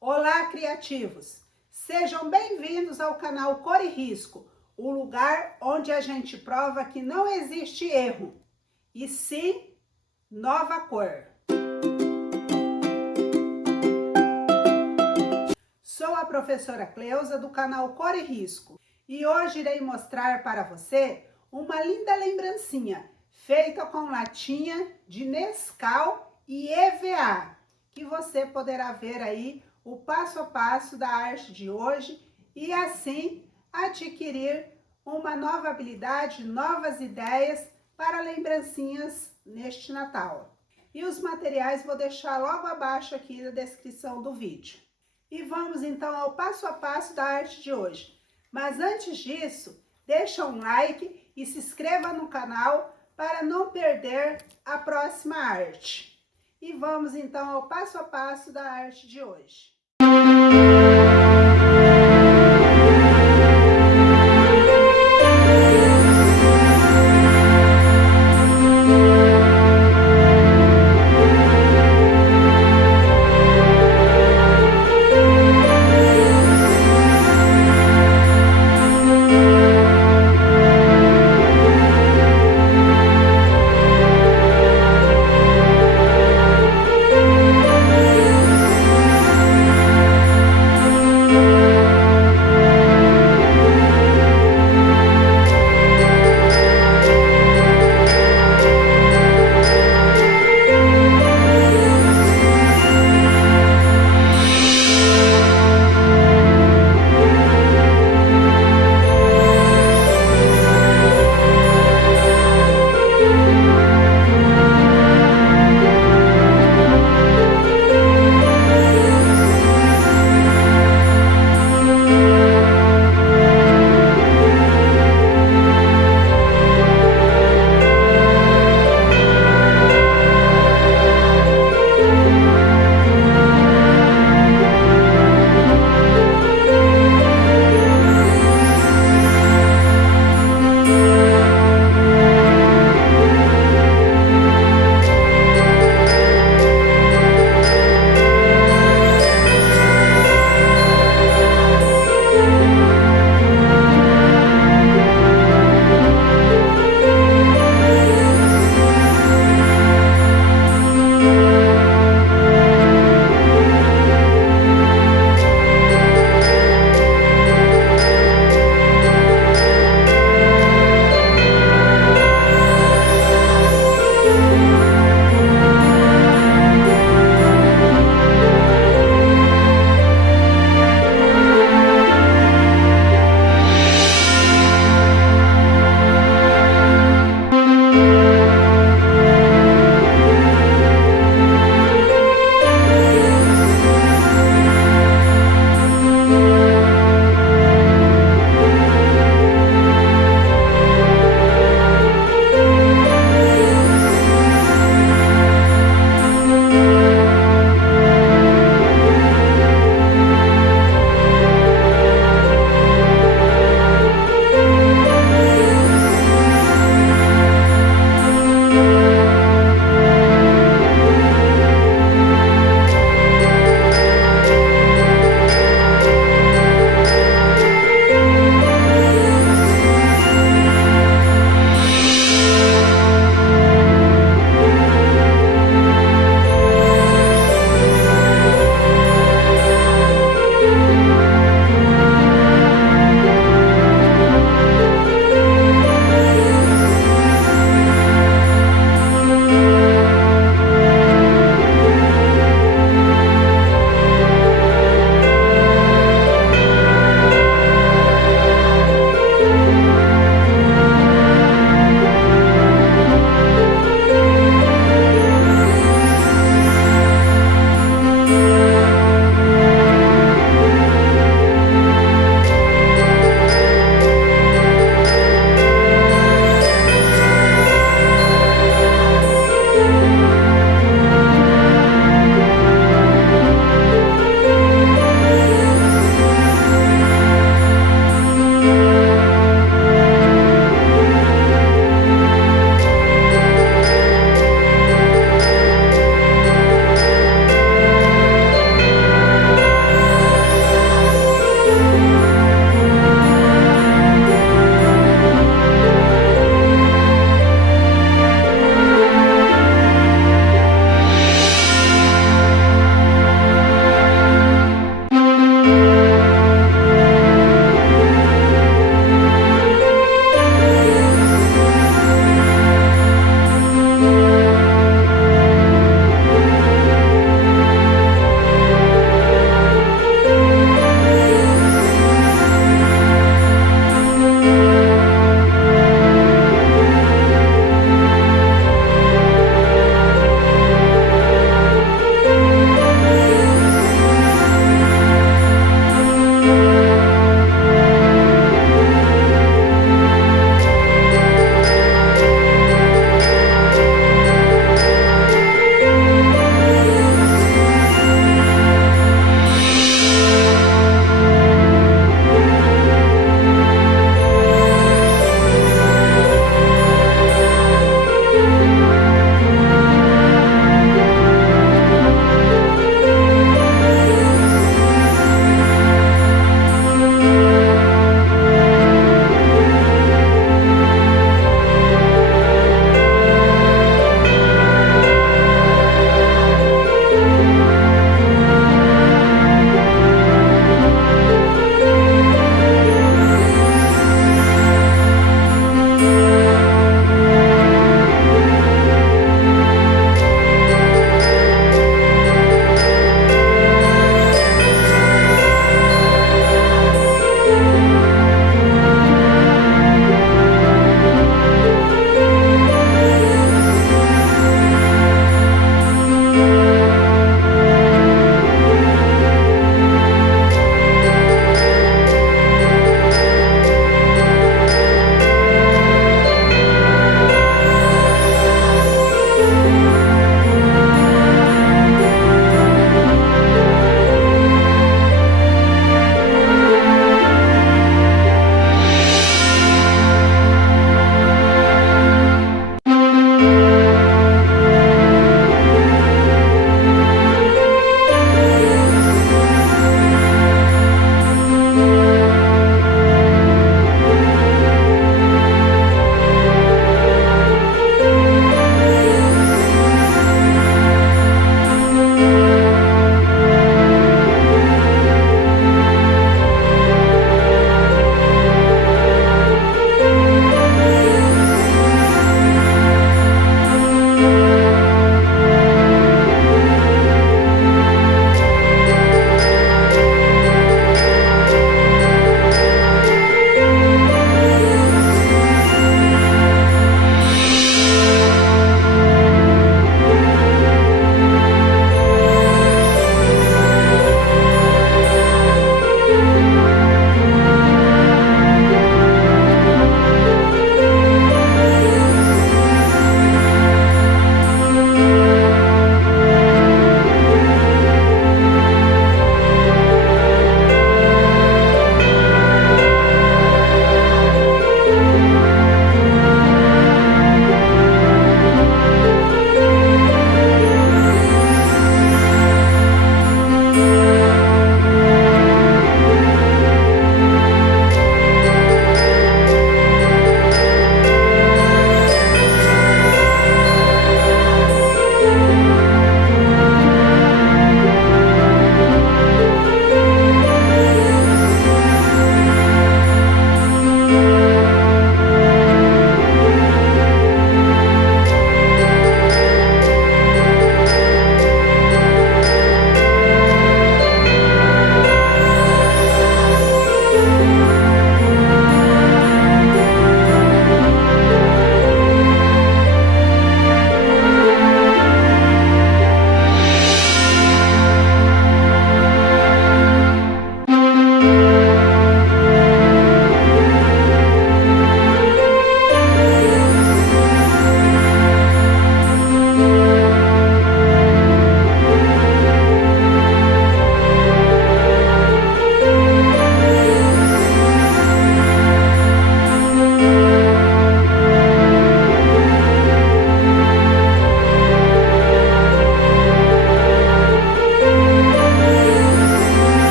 Olá, criativos! Sejam bem-vindos ao canal Cor e Risco, o lugar onde a gente prova que não existe erro, e sim nova cor. Sou a professora Cleusa do canal Cor e Risco e hoje irei mostrar para você uma linda lembrancinha feita com latinha de Nescau e EVA, que você poderá ver aí o passo a passo da arte de hoje e assim adquirir uma nova habilidade, novas ideias para lembrancinhas neste Natal. E os materiais vou deixar logo abaixo aqui na descrição do vídeo. E vamos então ao passo a passo da arte de hoje. Mas antes disso, deixa um like e se inscreva no canal para não perder a próxima arte. E vamos então ao passo a passo da arte de hoje.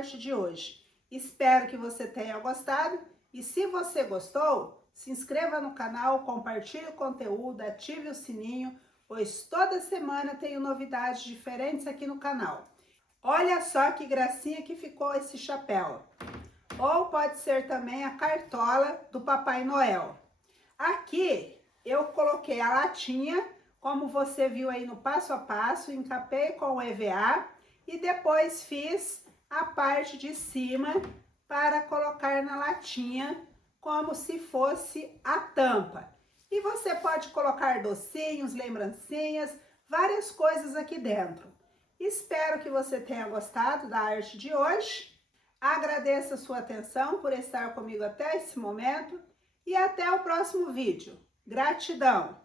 arte de hoje. Espero que você tenha gostado e se você gostou, se inscreva no canal, compartilhe o conteúdo, ative o sininho, pois toda semana tenho novidades diferentes aqui no canal. Olha só que gracinha que ficou esse chapéu. Ou pode ser também a cartola do Papai Noel. Aqui eu coloquei a latinha, como você viu aí no passo a passo, encapei com o EVA e depois fiz a parte de cima para colocar na latinha, como se fosse a tampa. E você pode colocar docinhos, lembrancinhas, várias coisas aqui dentro. Espero que você tenha gostado da arte de hoje. Agradeço a sua atenção por estar comigo até esse momento e até o próximo vídeo. Gratidão!